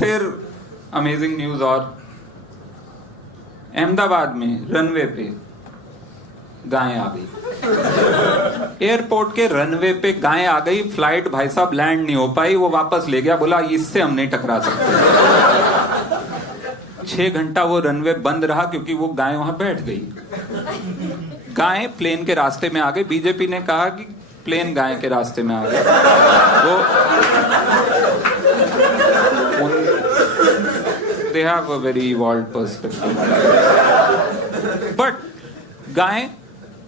फिर amazing news और अहमदाबाद में रनवे पे गाय आ गई। एयरपोर्ट के रनवे पे गाय आ गई, फ्लाइट भाई साहब लैंड नहीं हो पाई, वो वापस ले गया, बोला इससे हम नहीं टकरा सकते। 6 घंटा वो रनवे बंद रहा क्योंकि वो गाय वहां बैठ गई। गाय प्लेन के रास्ते में आ गई। बीजेपी ने कहा कि प्लेन गाय के रास्ते में आ गया। they have a very evolved perspective, but guy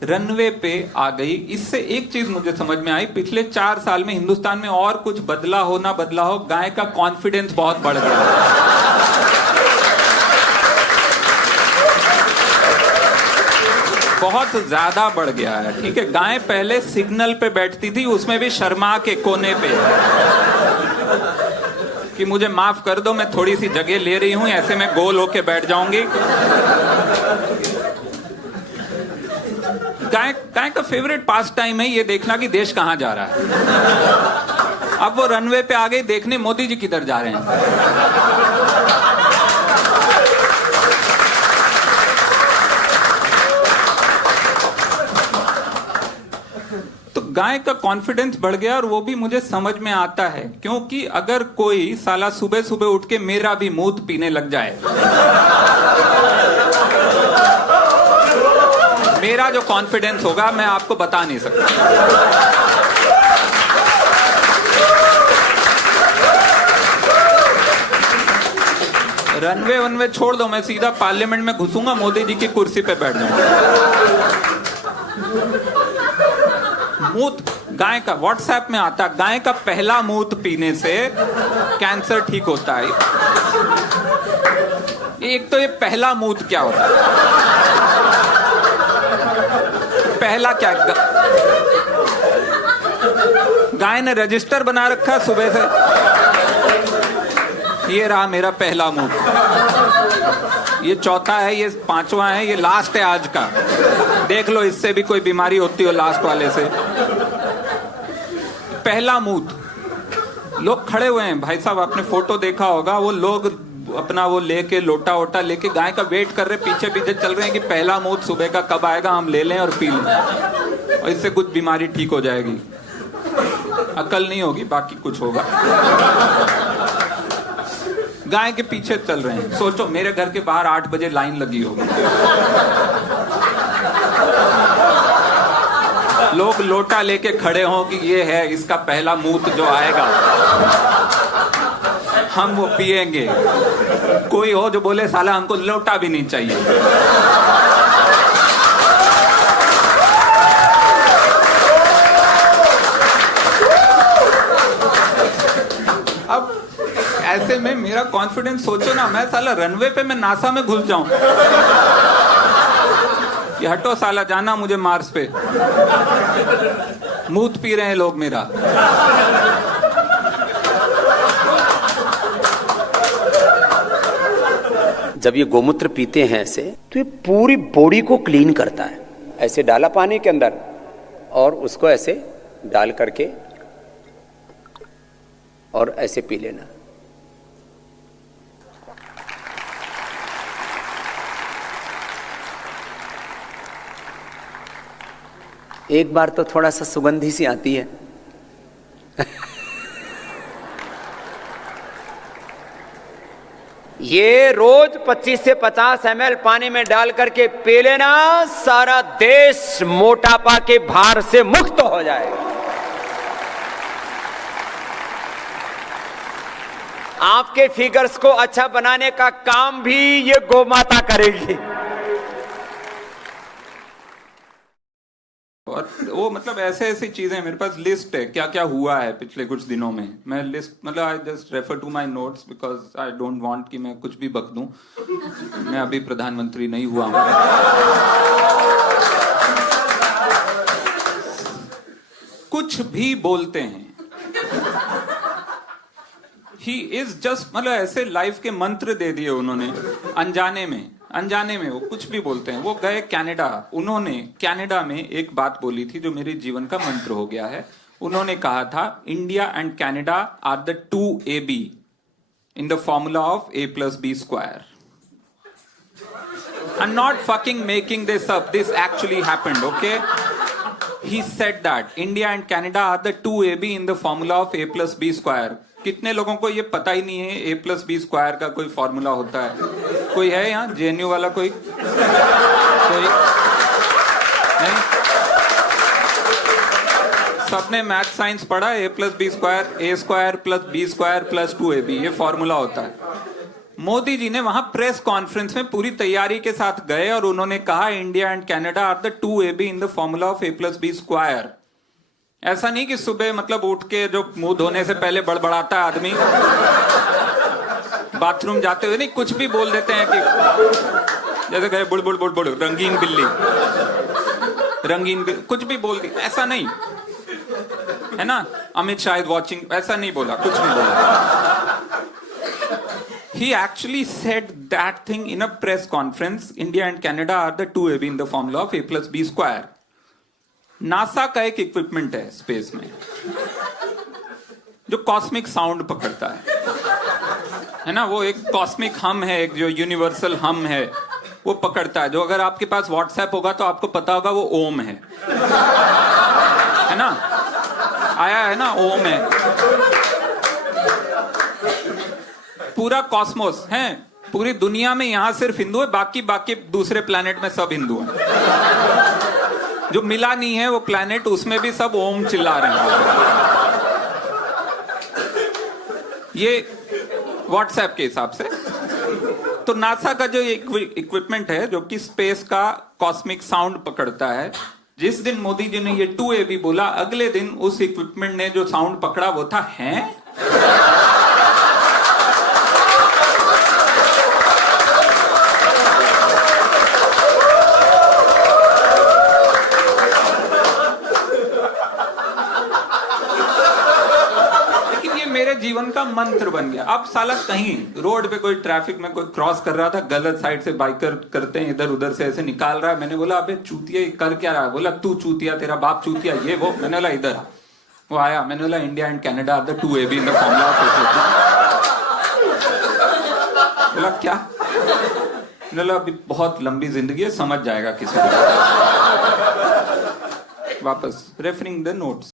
runway पे आ गई। इससे एक चीज मुझे समझ में आई, पिछले 4 साल में हिंदुस्तान में और कुछ बदला हो ना बदला हो, गाय का कॉन्फिडेंस बहुत बढ़ गया। बहुत ज्यादा बढ़ गया है। ठीक है, गाय पहले सिग्नल पे बैठती थी, उसमें भी शर्मा के कोने पे कि मुझे माफ कर दो, मैं थोड़ी सी जगह ले रही हूं, ऐसे मैं गोल होके बैठ जाऊंगी। गाय का फेवरेट पास टाइम है ये देखना कि देश कहां जा रहा है। अब वो रनवे पे आ गई, देखने मोदी जी किधर जा रहे हैं। गाय का कॉन्फिडेंस बढ़ गया और वो भी मुझे समझ में आता है, क्योंकि अगर कोई साला सुबह सुबह उठ के मेरा भी मूत पीने लग जाए, मेरा जो कॉन्फिडेंस होगा मैं आपको बता नहीं सकता। रनवे वनवे छोड़ दो, मैं सीधा पार्लियामेंट में घुसूंगा, मोदी जी की कुर्सी पे बैठ जाऊंगा। मूत गाय का व्हाट्सएप में आता, गाय का पहला मूत पीने से कैंसर ठीक होता है। एक तो ये पहला मूत क्या होता है, पहला क्या, गाय ने रजिस्टर बना रखा सुबह से, ये रहा मेरा पहला मूत, ये चौथा है, ये 5वां है, ये लास्ट है आज का, देख लो इससे भी कोई बीमारी होती हो लास्ट वाले से। पहला मूत, लोग खड़े हुए हैं भाई साहब, आपने फोटो देखा होगा, वो लोग अपना वो लेके लोटा वोटा लेके गाय का वेट कर रहे, पीछे पीछे चल रहे हैं कि पहला मूत सुबह का कब आएगा, हम ले लें और पी लें, और इससे कुछ बीमारी ठीक हो जाएगी। अकल नहीं होगी, बाकी कुछ होगा। गाय के पीछे चल रहे हैं। सोचो मेरे घर के बाहर 8 बजे लाइन लगी होगी, लोग लोटा लेके खड़े हों कि ये है इसका पहला मूत जो आएगा, हम वो पिएंगे। कोई हो जो बोले साला हमको लोटा भी नहीं चाहिए। अब ऐसे में मेरा कॉन्फिडेंस सोचो ना, मैं साला रनवे पे मैं नासा में घुस जाऊं कि हटो साला, जाना मुझे मार्स पे, मूत पी रहे हैं लोग मेरा। जब ये गोमूत्र पीते हैं ऐसे, तो ये पूरी बॉडी को क्लीन करता है। ऐसे डाला पानी के अंदर और उसको ऐसे डाल करके और ऐसे पी लेना। एक बार तो थोड़ा सा सुगंधी सी आती है। ये रोज 25 से 50 ml पानी में डाल करके पी लेना, सारा देश मोटापा के भार से मुक्त हो जाएगा। आपके फिगर्स को अच्छा बनाने का काम भी ये गोमाता करेगी। और वो मतलब ऐसे ऐसी चीजें, मेरे पास लिस्ट है क्या क्या हुआ है पिछले कुछ दिनों में। मैं लिस्ट मतलब I just refer to my notes because I don't want कि मैं कुछ भी बक दूं। मैं अभी प्रधानमंत्री नहीं हुआ हूं। कुछ भी बोलते हैं, ही इज जस्ट मतलब ऐसे लाइफ के मंत्र दे दिए उन्होंने, अनजाने में वो कुछ भी बोलते हैं। वो गए कनाडा, उन्होंने कनाडा में एक बात बोली थी जो मेरे जीवन का मंत्र हो गया है। उन्होंने कहा था India and Canada are the 2 AB in the formula of a plus b square. I'm not fucking making this up. This actually happened, okay? He said that India and Canada are the two AB in the formula of a plus b square. कितने लोगों को ये पता ही नहीं है a plus b square का कोई formula होता है? कोई है यहाँ JNU वाला कोई नहीं? सबने मैथ साइंस पढ़ा a plus b square a square plus b square plus 2ab ये फॉर्मूला होता है. मोदी जी ने वहां प्रेस कॉन्फ्रेंस में पूरी तैयारी के साथ गए और उन्होंने कहा India and Canada are the 2AB in the formula of a plus b square. ऐसा नहीं कि सुबह मतलब उठ के जो मुंह धोने से पहले बड़बड़ाता है आदमी, बाथरूम जाते हुए नहीं कुछ भी बोल देते हैं कि जैसे कहे बुड़ बुड़ बुड़ बुड़ रंगीन बिल्ली कुछ भी बोल दी, ऐसा नहीं है ना. अमित शाह वॉचिंग, ऐसा नहीं बोला, कुछ नहीं बोला. He actually said that thing in a press conference. India and Canada are the 2AB in the formula of a plus b square. NASA का एक इक्विपमेंट है स्पेस में जो कॉस्मिक साउंड पकड़ता है ना. वो एक कॉस्मिक हम है, एक जो यूनिवर्सल हम है वो पकड़ता है. जो अगर आपके पास व्हाट्सएप होगा तो आपको पता होगा वो ओम है ना. आया है ना, ओम है. पूरा कॉस्मोस है, पूरी दुनिया में यहां सिर्फ हिंदू है, बाकी दूसरे प्लेनेट में सब हिंदू हैं. जो मिला नहीं है वो प्लेनेट, उसमें भी सब ओम चिल्ला रहे हैं. ये व्हाट्सएप के हिसाब से. तो नासा का जो इक्विपमेंट है जो कि स्पेस का कॉस्मिक साउंड पकड़ता है, जिस दिन मोदी जी ने ये 2AB बोला, अगले दिन उस इक्विपमेंट ने जो साउंड पकड़ा वो था हैं. मेरे जीवन का मंत्र बन गया. अब साला कहीं रोड पे कोई ट्रैफिक में कोई क्रॉस कर रहा था, गलत साइड से बाइकर करते हैं, इधर उधर से ऐसे निकाल रहा है. मैंने बोला अबे चूतिया कर क्या रहा है? बोला तू चूतिया, तेरा बाप चूतिया, ये वो. मैंने बोला इधर. वो आया, मैंने बोला India and Canada are the 2AB in the formula of. बोला क्या? मैंने बोला अभी बहुत लंबी जिंदगी है, समझ जाएगा किसी को. वापस रेफरिंग द नोट्स.